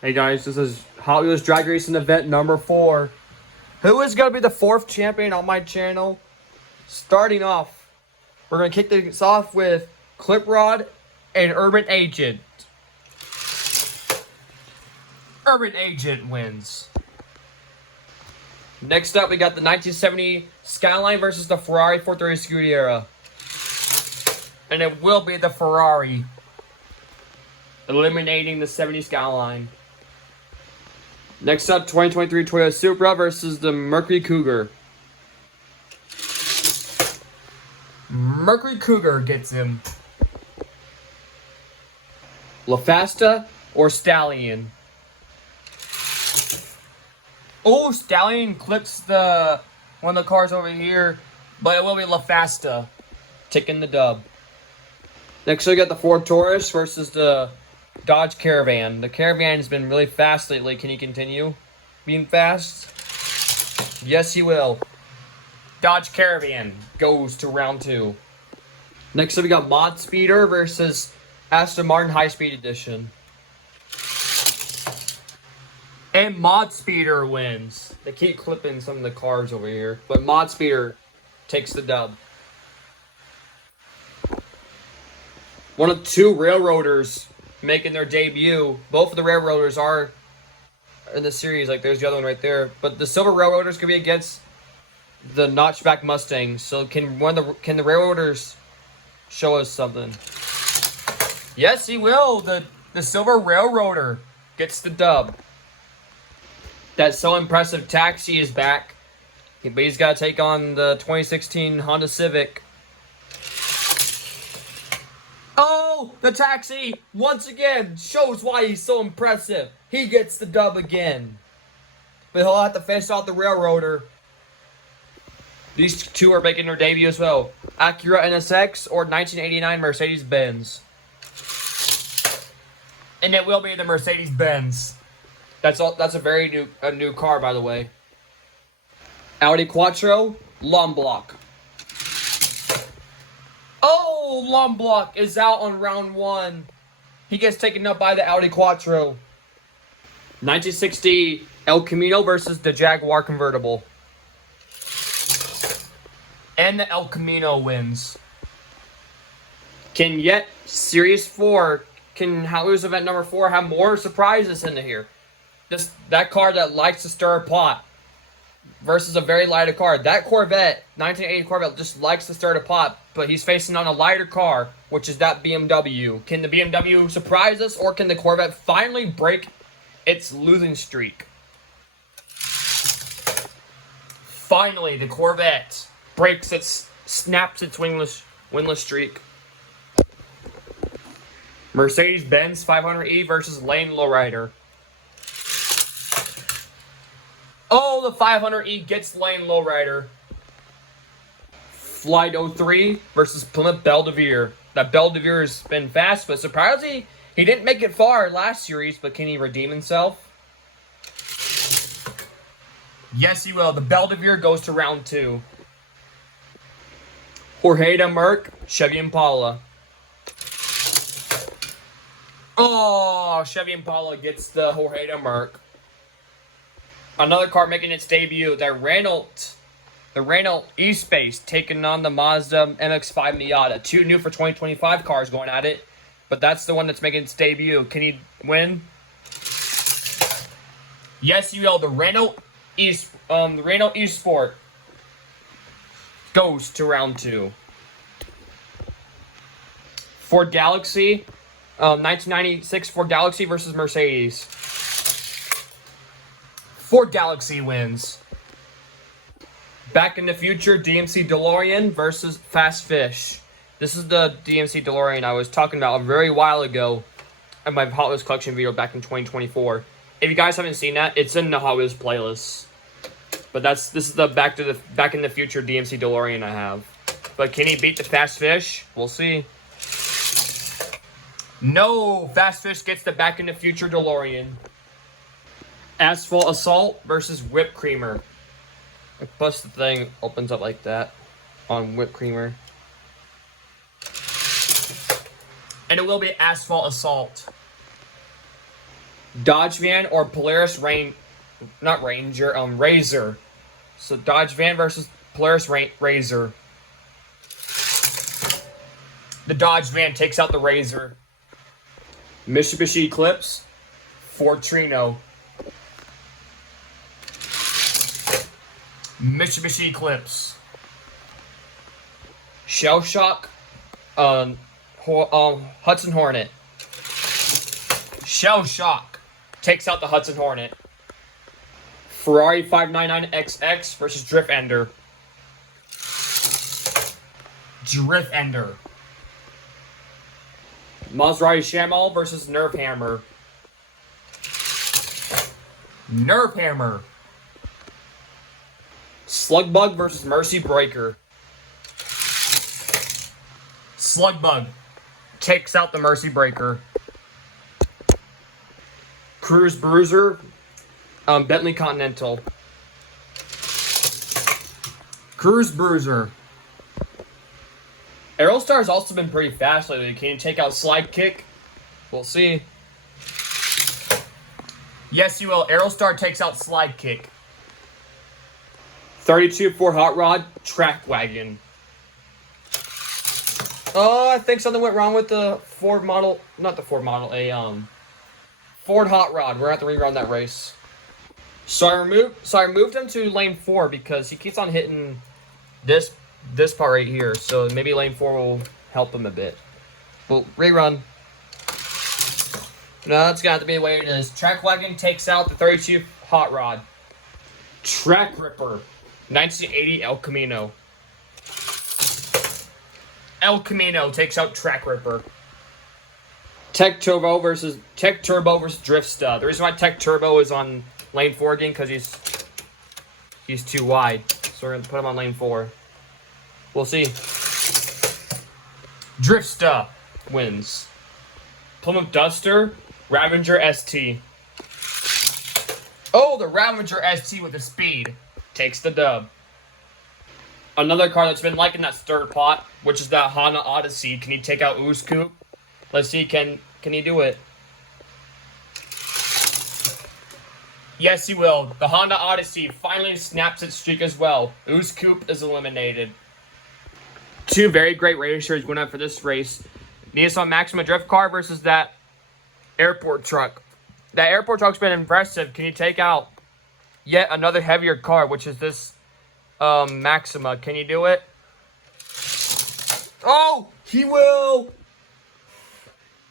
Hey guys, this is Hot Wheels Drag Racing event number 4. Who is going to be the 4th champion on my channel? Starting off, we're going to kick things off with Clip Rod and Urban Agent. Urban Agent wins. Next up, we got the 1970 Skyline versus the Ferrari 430 Scuderia. And it will be the Ferrari eliminating the 70 Skyline. Next up, 2023 Toyota Supra versus the Mercury Cougar. Mercury Cougar gets him. LaFasta or Stallion? Oh, Stallion clips one of the cars over here, but it will be LaFasta taking the dub. Next, we got the Ford Taurus versus the Dodge Caravan. The Caravan has been really fast lately. Can he continue being fast? Yes, he will. Dodge Caravan goes to round 2. Next up, we got Mod Speeder versus Aston Martin High Speed Edition. And Mod Speeder wins. They keep clipping some of the cars over here, but Mod Speeder takes the dub. One of 2 railroaders making their debut. Both of the railroaders are in the series. Like, there's the other one right there. But the silver railroaders could be against the notchback Mustangs. So can the railroaders show us something? Yes, he will. The silver railroader gets the dub. That So Impressive Taxi is back, but he's got to take on the 2016 Honda Civic. Oh, the Taxi, once again, shows why he's so impressive. He gets the dub again. But he'll have to face off the Railroader. These 2 are making their debut as well. Acura NSX or 1989 Mercedes-Benz. And it will be the Mercedes-Benz. That's a very new car, by the way. Audi Quattro, Lomblock. Oh, Lomblock is out on round 1. He gets taken up by the Audi Quattro. 1960 El Camino versus the Jaguar convertible. And the El Camino wins. Can Series 4, can Hot Wheels event number 4 have more surprises in here? That car that likes to stir a pot versus a very lighter car. That Corvette, 1980 Corvette, just likes to stir the pot, but he's facing on a lighter car, which is that BMW. Can the BMW surprise us, or can the Corvette finally break its losing streak? Finally, the Corvette snaps its winless streak. Mercedes-Benz 500E versus Lane Lowrider. Oh, the 500E gets Lane Lowrider. Flight 03 versus Plymouth Belvedere. That Belvedere has been fast, but surprisingly, he didn't make it far last series, but can he redeem himself? Yes, he will. The Belvedere goes to round 2. Jorge de Merc, Chevy Impala. Oh, Chevy Impala gets the Jorge de Merc. Another car making its debut, the Renault E-Space taking on the Mazda MX-5 Miata. 2 new for 2025 cars going at it, but that's the one that's making its debut. Can he win? Yes, you will. The Renault E-Sport goes to round 2. Ford Galaxy, 1996 Ford Galaxy versus Mercedes. Ford Galaxy wins. Back in the Future DMC DeLorean versus Fast Fish. This is the DMC DeLorean I was talking about a very while ago in my Hot Wheels collection video back in 2024. If you guys haven't seen that, it's in the Hot Wheels playlist. But this is the Back in the Future DMC DeLorean I have. But can he beat the Fast Fish? We'll see. No, Fast Fish gets the Back in the Future DeLorean. Asphalt Assault versus Whipped Creamer. Plus the thing opens up like that on Whipped Creamer. And it will be Asphalt Assault. Dodge Van or Polaris not Ranger, Razor. So Dodge Van versus Polaris Razor. The Dodge Van takes out the Razor. Mitsubishi Eclipse, Ford Trino. Mitsubishi Eclipse. Shell Shock, Hudson Hornet. Shell Shock takes out the Hudson Hornet. Ferrari 599XX versus Drift Ender. Drift Ender. Maserati Shamall versus Nerve Hammer. Nerve Hammer. Slugbug versus Mercy Breaker. Slugbug takes out the Mercy Breaker. Cruise Bruiser, Bentley Continental. Cruise Bruiser. Aerostar's also been pretty fast lately. Can you take out Slide Kick? We'll see. Yes, you will. Aerostar takes out Slide Kick. 32 Ford Hot Rod, Track Wagon. Oh, I think something went wrong with the Ford model. Not the Ford model, Ford Hot Rod. We're going to have to rerun that race. So I moved him to lane 4 because he keeps on hitting this part right here. So maybe lane 4 will help him a bit. But rerun. No, it's going to have to be the way it is. Track Wagon takes out the 32 Hot Rod. Track Ripper, 1980 El Camino. El Camino takes out Track Ripper. Tech Turbo versus Drift Stud. The reason why Tech Turbo is on lane 4 again because he's too wide. So we're gonna put him on lane 4. We'll see. Drift Stud wins. Plymouth Duster, Ravager ST. Oh, the Ravager ST with the speed takes the dub. Another car that's been liking that third pot, which is that Honda Odyssey. Can he take out Ooze Coupe? Let's see, can he do it? Yes, he will. The Honda Odyssey finally snaps its streak as well. Ooze Coupe is eliminated. Two very great racers went up for this race. Nissan Maxima drift car versus that airport truck. That airport truck's been impressive. Can you take out yet another heavier car, which is this Maxima? Can you do it? Oh, he will.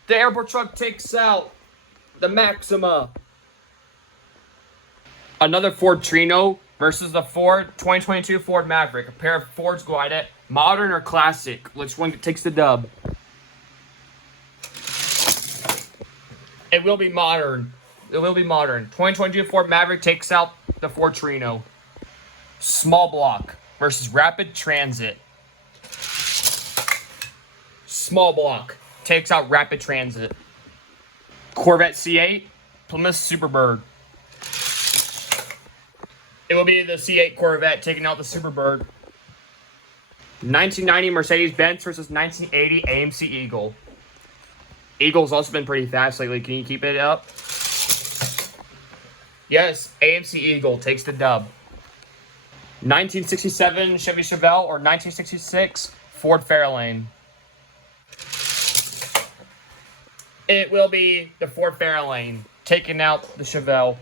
The airport truck takes out the Maxima. Another Ford Trino versus the 2022 Ford Maverick. A pair of Fords go at it. Modern or classic? Which one takes the dub? It will be modern. It will be modern. 2022 Ford Maverick takes out the Ford Trino. Small block versus Rapid Transit. Small block takes out Rapid Transit. Corvette C8, Plymouth Superbird. It will be the C8 Corvette taking out the Superbird. 1990 Mercedes-Benz versus 1980 AMC Eagle. Eagle's also been pretty fast lately. Can you keep it up? Yes, AMC Eagle takes the dub. 1967 Chevy Chevelle or 1966 Ford Fairlane. It will be the Ford Fairlane taking out the Chevelle.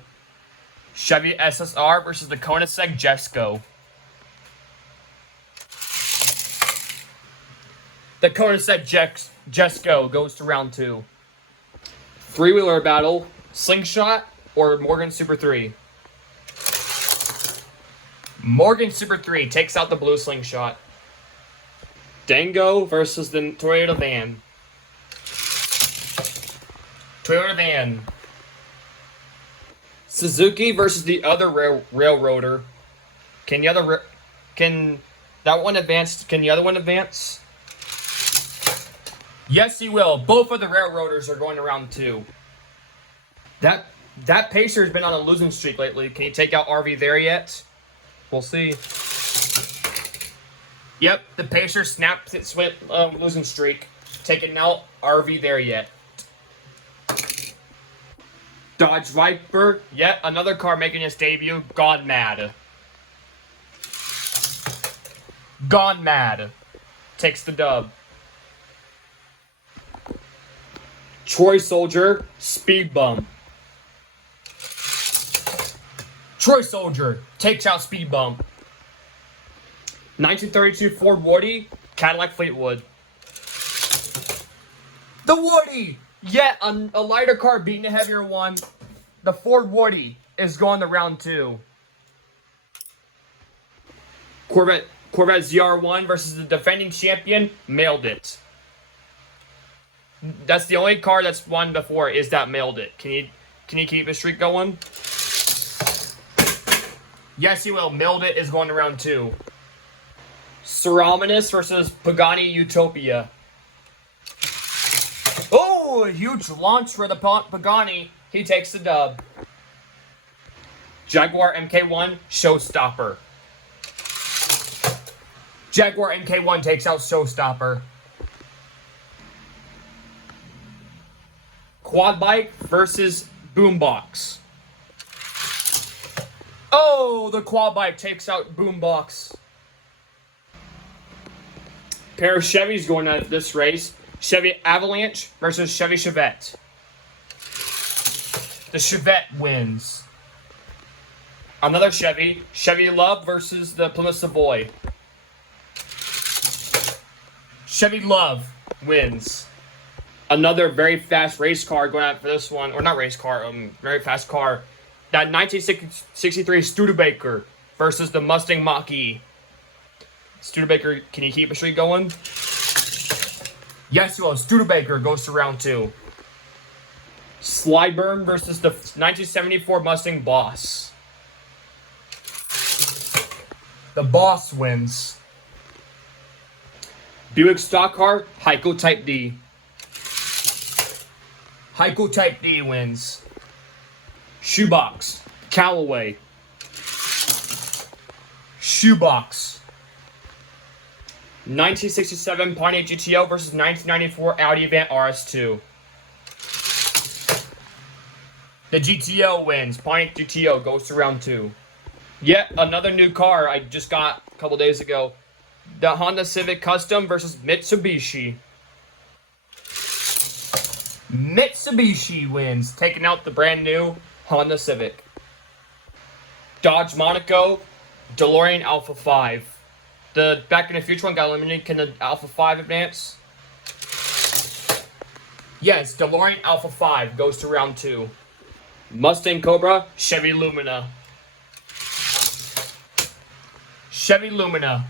Chevy SSR versus the Koenigsegg Jesko. The Koenigsegg Jesko goes to round 2. Three-wheeler battle, Slingshot or Morgan Super 3. Morgan Super 3 takes out the blue Slingshot. Dango versus the Toyota Van. Toyota Van. Suzuki versus the other railroader. Can that one advance? Can the other one advance? Yes, he will. Both of the railroaders are going to round 2. That Pacer's been on a losing streak lately. Can you take out RV there yet? We'll see. Yep, the Pacer snapped its losing streak. Taking out RV there yet. Dodge Viper, yet another car making its debut, Gone Mad. Gone Mad takes the dub. Troy Soldier, Speed Bump. Troy Soldier takes out Speed Bump. 1932 Ford Woody, Cadillac Fleetwood. The Woody! Yet a lighter car beating a heavier one. The Ford Woody is going to round 2. Corvette ZR1 versus the defending champion, Mailed It. That's the only car that's won before is that Mailed It. Can you keep the streak going? Yes, he will. Mailed It is going to round 2. Ceraminis versus Pagani Utopia. Oh, a huge launch for the Pagani. He takes the dub. Jaguar MK1, Showstopper. Jaguar MK1 takes out Showstopper. Quad Bike versus Boombox. Oh, the Quad Bike takes out Boombox. Pair of Chevys going at this race. Chevy Avalanche versus Chevy Chevette. The Chevette wins. Another Chevy. Chevy Love versus the Plymouth Savoy. Chevy Love wins. Another very fast race car going out for this one. Or not race car, very fast car. That 1963 Studebaker versus the Mustang Mach-E. Studebaker, can you keep a streak going? Yes, well, Studebaker goes to round 2. Slyburn versus the 1974 Mustang Boss. The Boss wins. Buick Stock Car, Heiko Type D. Heiko Type D wins. Shoebox, Callaway. Shoebox. 1967 Pontiac GTO versus 1994 Audi Avant RS2. The GTO wins. Pontiac GTO goes to round 2. Yet another new car I just got a couple days ago. The Honda Civic Custom versus Mitsubishi. Mitsubishi wins, taking out the brand new Honda Civic. Dodge Monaco, DeLorean Alpha 5. The Back in the Future one got eliminated. Can the Alpha 5 advance? Yes, DeLorean Alpha 5 goes to round 2. Mustang Cobra, Chevy Lumina. Chevy Lumina.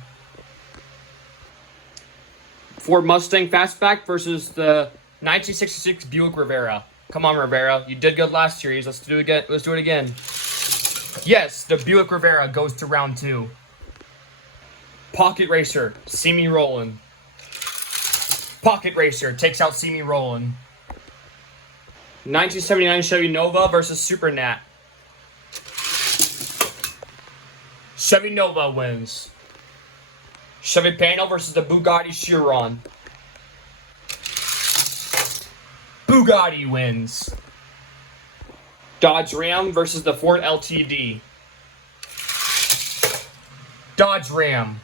Ford Mustang Fastback versus the 1966 Buick Rivera. Come on, Rivera. You did good last series. Let's do it again. Let's do it again. Yes, the Buick Rivera goes to round 2. Pocket Racer, See Me Rollin'. Pocket Racer takes out See Me Rollin'. 1979 Chevy Nova versus Super Nat. Chevy Nova wins. Chevy Panel versus the Bugatti Chiron. Bugatti wins. Dodge Ram versus the Ford LTD. Dodge Ram.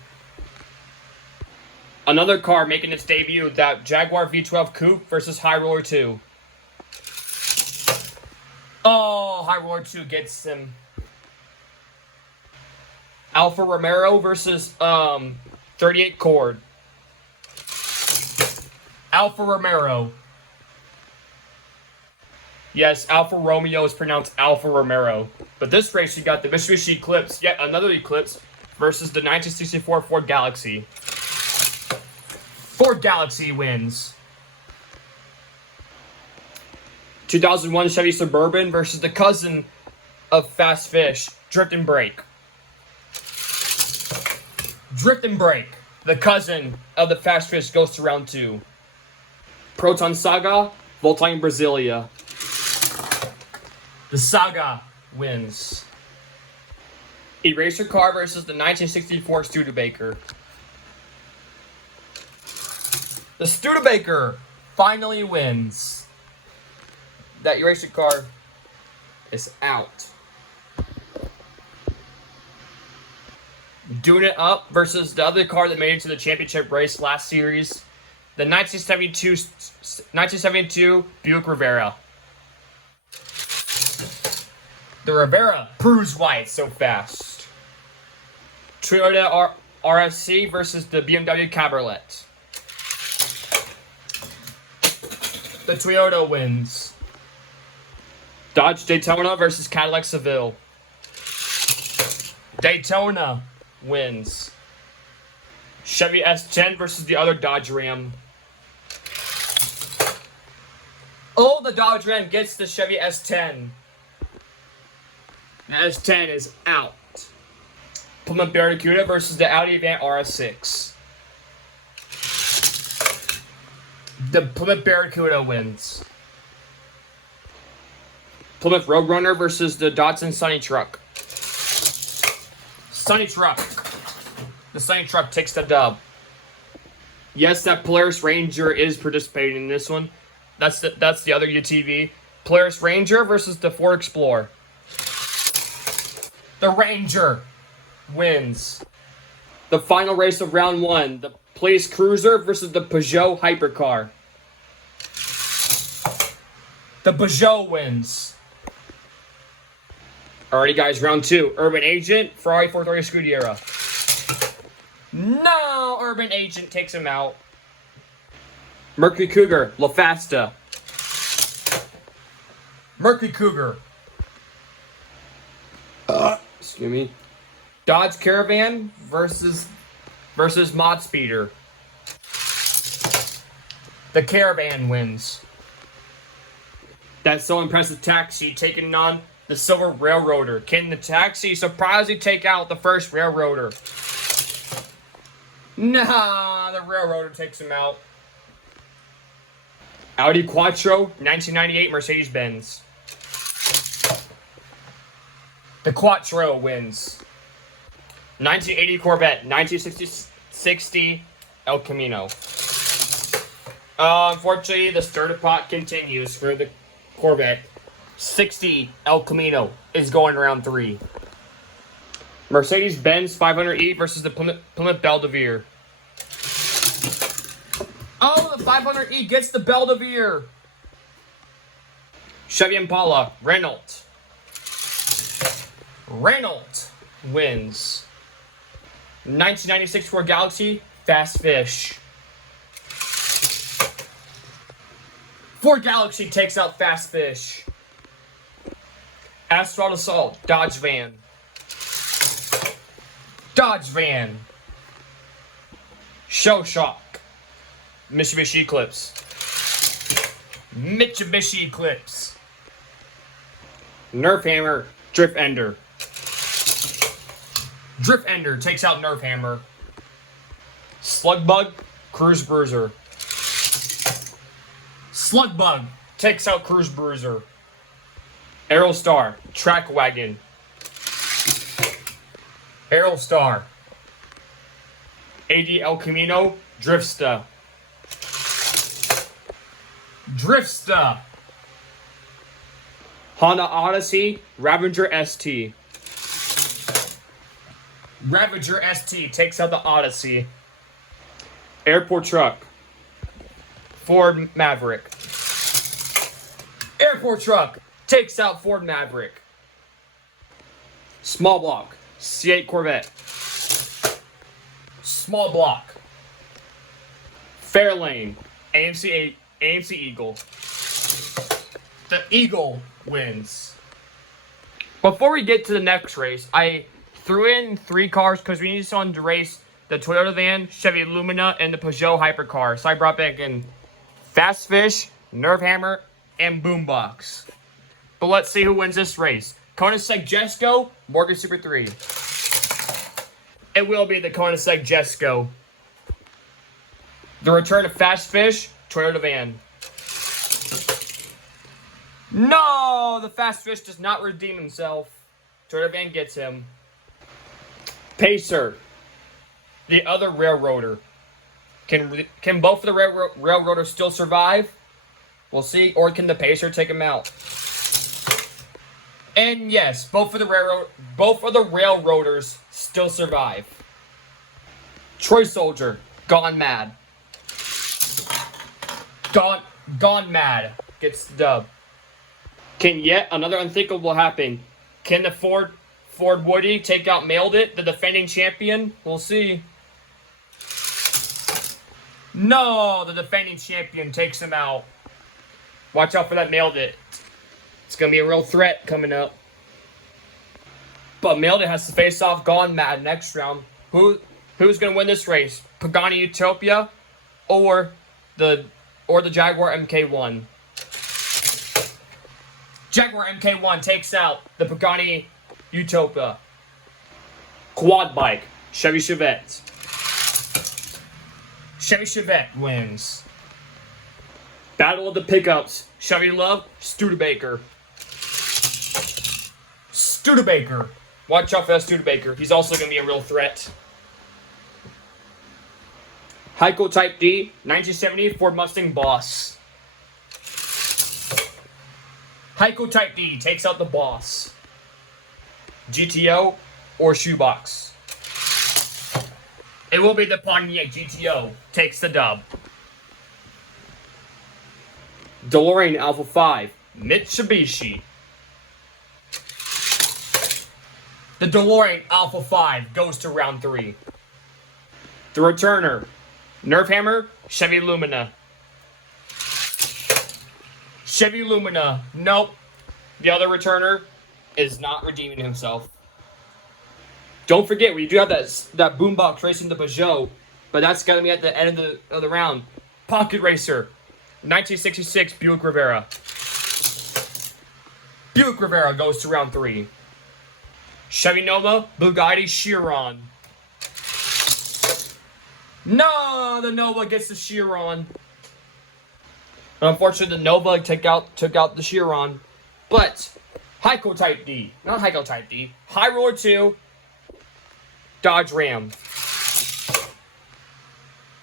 Another car making its debut, that Jaguar V12 Coupe versus High Roller 2. Oh, High Roller 2 gets him. Alfa Romero versus 38 Cord. Alfa Romero. Yes, Alfa Romeo is pronounced Alfa Romero. But this race, you got the Mitsubishi Eclipse, yet another Eclipse, versus the 1964 Ford Galaxy. Ford Galaxy wins. 2001 Chevy Suburban versus the cousin of Fast Fish, Drift and Brake. Drift and Brake, the cousin of the Fast Fish, goes to round 2. Proton Saga, Volkswagen Brasilia. The Saga wins. Eraser car versus the 1964 Studebaker. The Studebaker finally wins. That eraser car is out. Doing It Up versus the other car that made it to the championship race last series, the 1972 Buick Rivera. The Rivera proves why it's so fast. Toyota RSC versus the BMW Cabriolet. The Toyota wins. Dodge Daytona versus Cadillac Seville. Daytona wins. Chevy S10 versus the other Dodge Ram. Oh, the Dodge Ram gets the Chevy S10. The S10 is out. Plymouth Barracuda versus the Audi Avant RS6. The Plymouth Barracuda wins. Plymouth Roadrunner versus the Datsun Sunny Truck. Sunny Truck. The Sunny Truck takes the dub. Yes, that Polaris Ranger is participating in this one. That's the other UTV. Polaris Ranger versus the Ford Explorer. The Ranger wins. The final race of round 1. The Police Cruiser versus the Peugeot Hypercar. The Peugeot wins. Alrighty guys, round 2. Urban Agent, Ferrari 430 Scuderia. No! Urban Agent takes him out. Mercury Cougar, La Fasta. Mercury Cougar. Excuse me. Dodge Caravan versus Mod Speeder. The Caravan wins. That So Impressive Taxi taking on the Silver Railroader. Can the Taxi surprisingly take out the first Railroader? Nah, the Railroader takes him out. Audi Quattro, 1998 Mercedes-Benz. The Quattro wins. 1980 Corvette, 1960 El Camino. Unfortunately, the stir-the-pot continues for the Corvette. 60 El Camino is going round 3. Mercedes-Benz 500E versus the Plymouth Belvedere. Oh, the 500E gets the Belvedere. Chevy Impala, Renault. Renault wins. 1996 Ford Galaxy, Fast Fish. Ford Galaxy takes out Fast Fish. Asphalt Assault, Dodge Van. Dodge Van. Show Shock, Mitsubishi Eclipse. Mitsubishi Eclipse. Nerf Hammer, Drift Ender. Drift Ender takes out Nerf Hammer. Slug Bug, Cruise Bruiser. Slug Bug takes out Cruise Bruiser. Aerostar, Track Wagon. Aerostar. AD El Camino, Driftsta. Driftsta. Honda Odyssey, Ravager ST. Ravager ST takes out the Odyssey. Airport Truck, Ford Maverick. Airport Truck takes out Ford Maverick. Small Block, C8 Corvette. Small Block. Fairlane, AMC Eagle. The Eagle wins. Before we get to the next race, I threw in 3 cars because we needed someone to race the Toyota van, Chevy Lumina, and the Peugeot Hypercar. So I brought back in Fast Fish, Nerf Hammer, and Boombox. But let's see who wins this race. Koenigsegg Jesko, Morgan Super 3. It will be the Koenigsegg Jesko. The return of Fast Fish, Toyota van. No, the Fast Fish does not redeem himself. Toyota van gets him. Pacer, the other Railroader. Can both of the Railroaders still survive? We'll see. Or can the Pacer take him out? And yes, both of the railroaders still survive. Troy Soldier, gone mad. Gone mad. Gets the dub. Can yet another unthinkable happen? Can the Ford Woody take out Mailed It, the defending champion? We'll see. No, the defending champion takes him out. Watch out for that Mailed It. It's gonna be a real threat coming up. But Mailed It has to face off Gone Mad next round. Who's gonna win this race? Pagani Utopia or the Jaguar MK1? Jaguar MK1 takes out the Pagani Utopia. Quad bike, Chevy Chevette. Chevy Chevette wins. Battle of the pickups, Chevy Love, Studebaker. Studebaker. Watch out for that Studebaker. He's also going to be a real threat. Heiko Type D, 1970 Ford Mustang Boss. Heiko Type D takes out the Boss. GTO or Shoebox. It will be the Pontiac GTO takes the dub. DeLorean Alpha 5, Mitsubishi. The DeLorean Alpha 5 goes to round 3. The returner, Nerf Hammer, Chevy Lumina. Chevy Lumina, nope. The other returner is not redeeming himself. Don't forget, we do have that boombox racing the Peugeot, but that's going to be at the end of the round. Pocket Racer, 1966 Buick Rivera. Buick Rivera goes to round 3. Chevy Nova, Bugatti Chiron. No, the Nova gets the Chiron. Unfortunately, the Nova took out the Chiron. But Heiko Type D, not Heiko Type D, High Roller 2, Dodge Ram.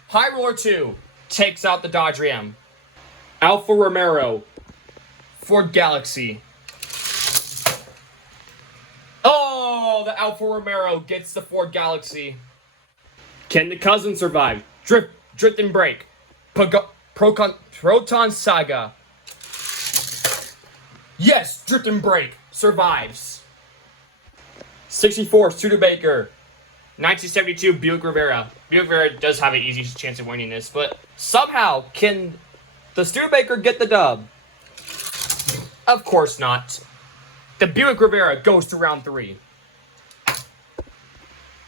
High Roller 2 takes out the Dodge Ram. Alfa Romero, Ford Galaxy. Oh, the Alfa Romero gets the Ford Galaxy. Can the cousin survive? Drift and Brake. Proton Saga. Yes, Drift and Brake survives. 64 Studebaker. 1972 Buick Rivera. Buick Rivera does have an easy chance of winning this, but somehow can the Studebaker get the dub? Of course not. The Buick Rivera goes to round 3.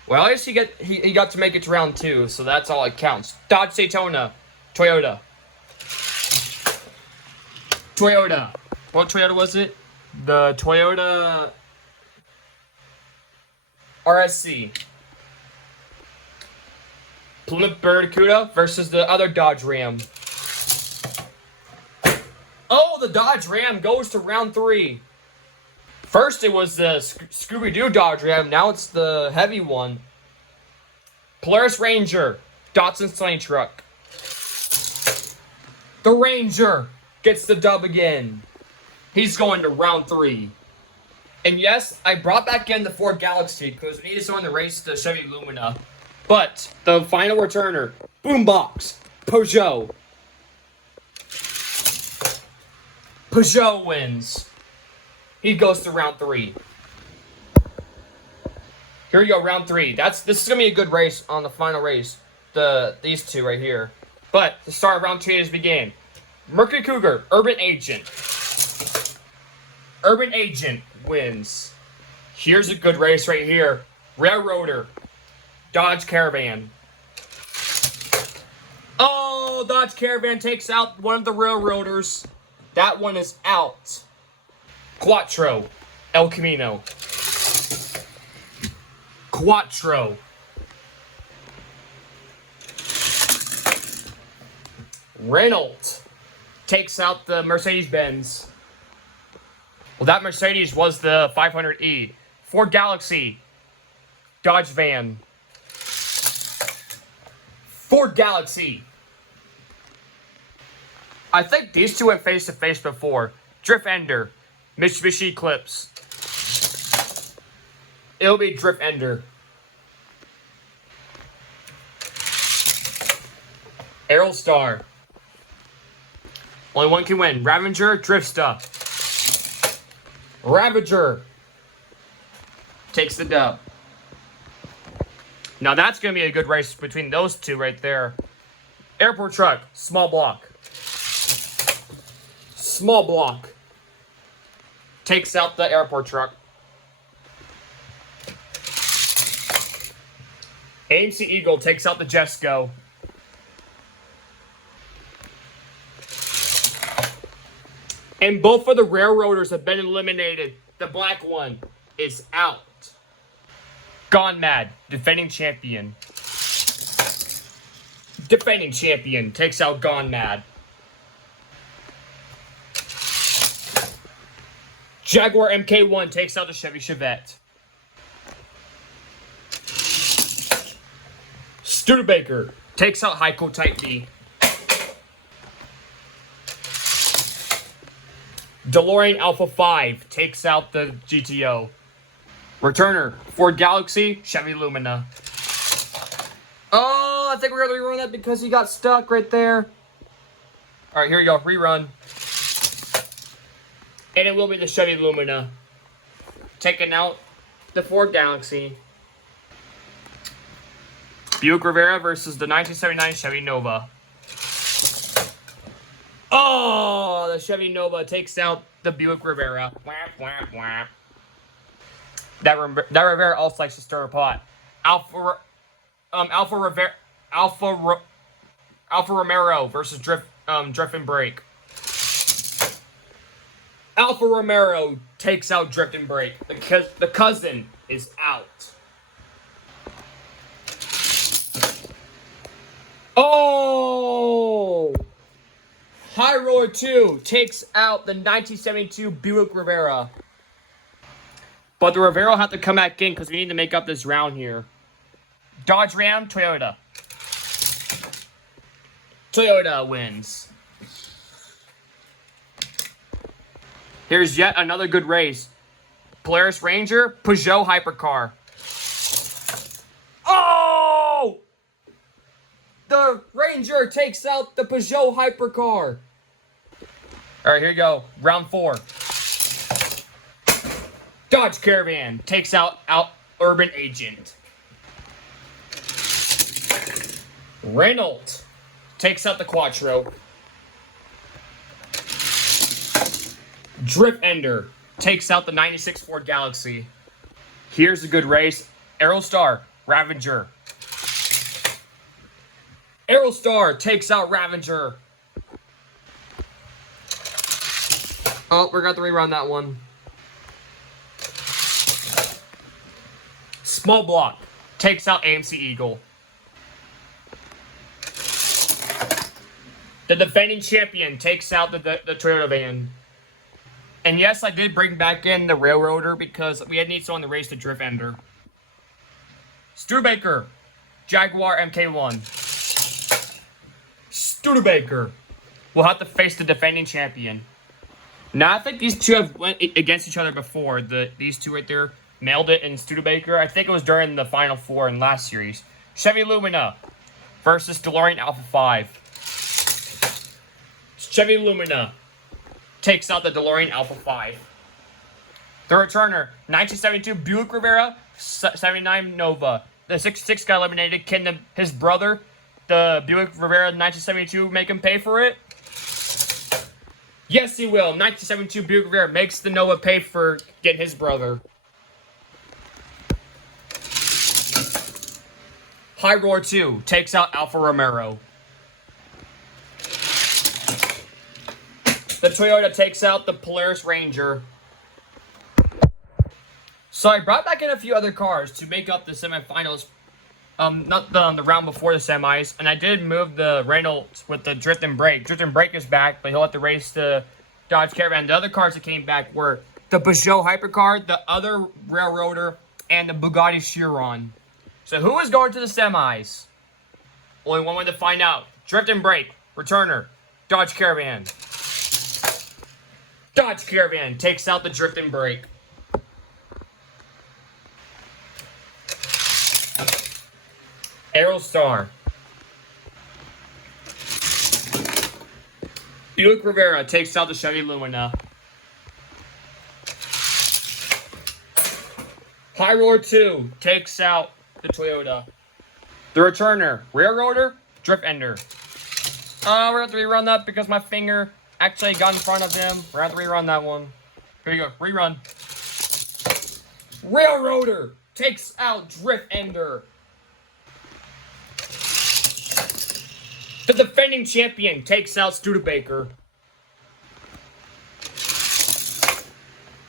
Well, at least he got to make it to round 2, so that's all that counts. Dodge Daytona, Toyota. Toyota. What Toyota was it? The Toyota RSC. Plymouth Barracuda versus the other Dodge Ram. Oh, the Dodge Ram goes to round 3. First, it was the Scooby-Doo Dodge Ram. Now it's the heavy one. Polaris Ranger, Datsun Sunny Truck. The Ranger gets the dub again. He's going to round 3. And yes, I brought back in the Ford Galaxy because we needed someone to race the Chevy Lumina. But the final returner, Boombox, Peugeot. Peugeot wins. He goes to round 3. Here we go, round 3. This is gonna be a good race on the final race. These two right here. But the start of round 2 has begun. Mercury Cougar, Urban Agent. Urban Agent wins. Here's a good race right here. Railroader, Dodge Caravan. Oh, Dodge Caravan takes out one of the Railroaders. That one is out. Quattro, El Camino. Quattro. Renault takes out the Mercedes-Benz. Well, that Mercedes was the 500E. Ford Galaxy, Dodge Van. Ford Galaxy. I think these two went face-to-face before. Drift Ender, Mitsubishi Eclipse. It'll be Drift Ender. Aerostar. Only one can win. Ravager, Drifta. Ravager takes the dub. Now that's going to be a good race between those two right there. Airport Truck, Small Block. Small Block takes out the Airport Truck. AMC Eagle takes out the Jesco. And both of the Railroaders have been eliminated. The black one is out. Gone Mad, defending champion. Defending champion takes out Gone Mad. Jaguar MK1 takes out the Chevy Chevette. Studebaker takes out Heiko Type B. DeLorean Alpha 5 takes out the GTO. Returner, Ford Galaxy, Chevy Lumina. Oh, I think we're going to rerun that because he got stuck right there. All right, here we go. Rerun. And it will be the Chevy Lumina. Taking out the Ford Galaxy. Buick Rivera versus the 1979 Chevy Nova. Oh, the Chevy Nova takes out the Buick Rivera. That Rivera also likes to stir a pot. Alfa Romero versus Drift and Brake. Alfa Romero takes out Drift and Brake. The cousin is out. Oh! High Roller 2 takes out the 1972 Buick Rivera. But the Rivera will have to come back in because we need to make up this round here. Dodge Ram, Toyota. Toyota wins. Here's yet another good race. Polaris Ranger, Peugeot Hypercar. Oh! The Ranger takes out the Peugeot Hypercar. All right, here we go. Round 4. Dodge Caravan takes out Urban Agent. Renault takes out the Quattro. Drift Ender takes out the 96 Ford Galaxy. Here's a good race. Aerostar, Ravager. Aerostar takes out Ravager. Oh, we're going to rerun that one. Small Block takes out AMC Eagle. The defending champion takes out the Toyota van. And yes, I did bring back in the Railroader because we had need someone to race the Drift Ender. Studebaker, Jaguar MK1. Studebaker will have to face the defending champion. Now, I think these two have went against each other before. These two right there, Mailed It and Studebaker. I think it was during the Final Four in last series. Chevy Lumina versus DeLorean Alpha 5. Chevy Lumina takes out the DeLorean Alpha 5. The returner, 1972 Buick Rivera, 79 Nova. The 66 got eliminated. Can his brother, the Buick Rivera 1972, make him pay for it? Yes, he will. 1972 Buick Rivera makes the Nova pay for getting his brother. High Roar 2 takes out Alfa Romero. The Toyota takes out the Polaris Ranger. So I brought back in a few other cars to make up the semifinals. Not the round before the semis. And I did move the Reynolds with the Drift and Brake. Drift and Brake is back, but he'll have to race the Dodge Caravan. The other cars that came back were the Peugeot Hypercar, the other Railroader, and the Bugatti Chiron. So who is going to the semis? Only one way to find out. Drift and Brake, returner, Dodge Caravan. Dodge Caravan takes out the Drift and Brake. Aerostar. Buick Rivera takes out the Chevy Lumina. High Roller 2 takes out the Toyota. The returner, Railroader, Drift Ender. We're going to have to rerun that because my finger actually got in front of him. We're going to have to rerun that one. Here you go, rerun. Railroader takes out Drift Ender. The defending champion takes out Studebaker.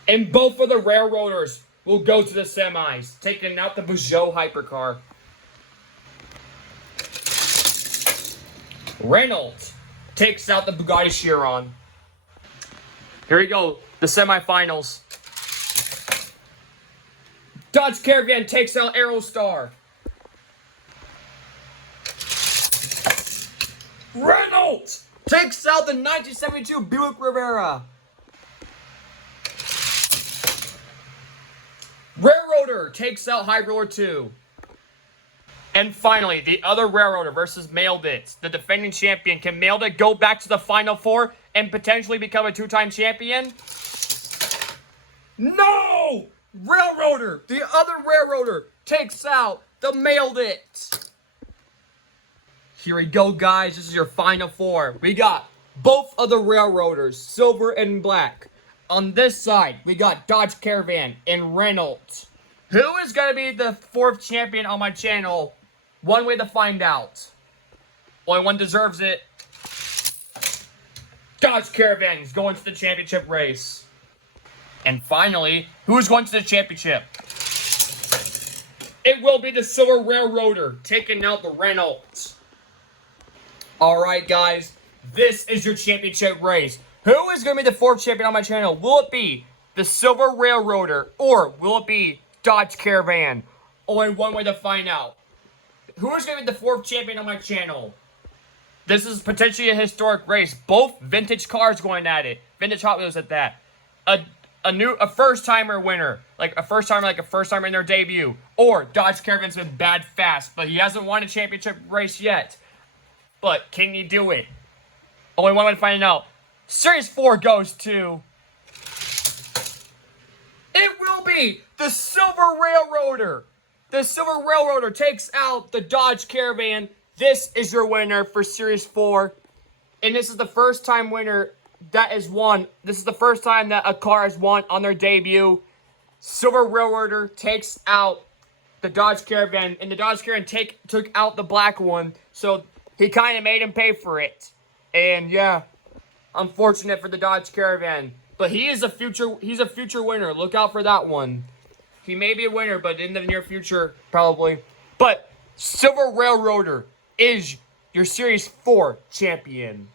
And both of the Railroaders will go to the semis, taking out the Peugeot Hypercar. Renault takes out the Bugatti Chiron. Here we go, the semifinals. Dodge Caravan takes out Aerostar. Renault takes out the 1972 Buick Rivera. Railroader takes out High Roller 2. And finally, the other Railroader versus Mailed It. The defending champion. Can Mailed It go back to the Final Four and potentially become a two-time champion? No! Railroader, the other Railroader, takes out the Mailed It. Here we go, guys. This is your Final Four. We got both of the Railroaders, silver and black. On this side, we got Dodge Caravan and Renault. Who is going to be the fourth champion on my channel? One way to find out. Only one deserves it. Dodge Caravan is going to the championship race. And finally, who is going to the championship? It will be the Silver Railroader taking out the Renault. Alright, guys. This is your championship race. Who is going to be the fourth champion on my channel? Will it be the Silver Railroader or will it be Dodge Caravan? Only one way to find out. Who is going to be the fourth champion on my channel? This is potentially a historic race. Both vintage cars going at it. Vintage Hot Wheels at that. A first-timer winner. Like a first-timer in their debut. Or Dodge Caravan's been bad fast, but he hasn't won a championship race yet. But can he do it? Only one way to find out. Series 4 goes to... It will be the Silver Railroader. The Silver Railroader takes out the Dodge Caravan. This is your winner for Series 4. And this is the first time winner that is won. This is the first time that a car has won on their debut. Silver Railroader takes out the Dodge Caravan. And the Dodge Caravan took out the black one. So he kind of made him pay for it. And yeah, unfortunate for the Dodge Caravan. But he's a future winner. Look out for that one. He may be a winner, but in the near future, probably. But Silver Railroader is your Series 4 champion.